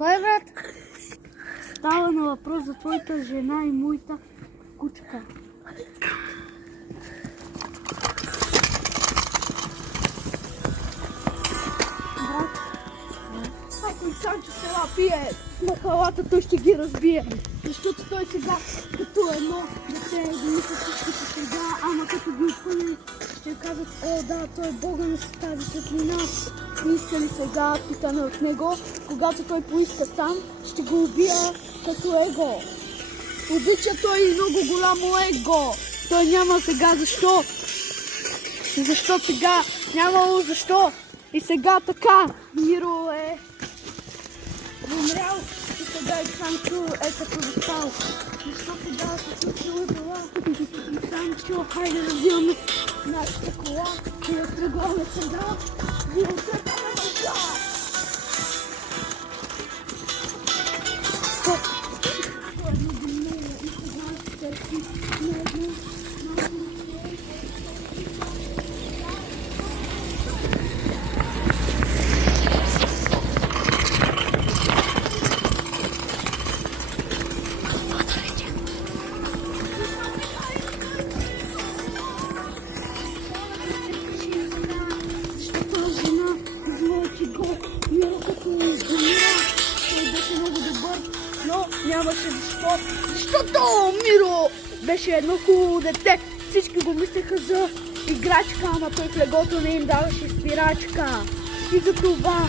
Кой е, брат? Става на въпрос за твоята жена и моята кучка. Брат, ако Санчо села пие на халата, той ще ги разбие. Защото той сега като едно дете го мисля всичките сега, ама като ги опъне, ще кажат, о да, той е бога на тази светлина. И иска ли сега, питане от него, когато той поиска сам, ще го убия като его. Обича той много голямо его. Той няма сега защо. Защо сега? Нямало защо. И сега така. Миро е умрял и сега и Санчо е като възстал. Защо сега се случила това? И Санчо, хайде да взимаме нашата кола и да тръгваме сега. И да тръгваме сега. Нямаше защо. Защото Миро беше едно хубаво дете. Всички го мислеха за играчка, ама той в легото не им даваше спирачка. И за това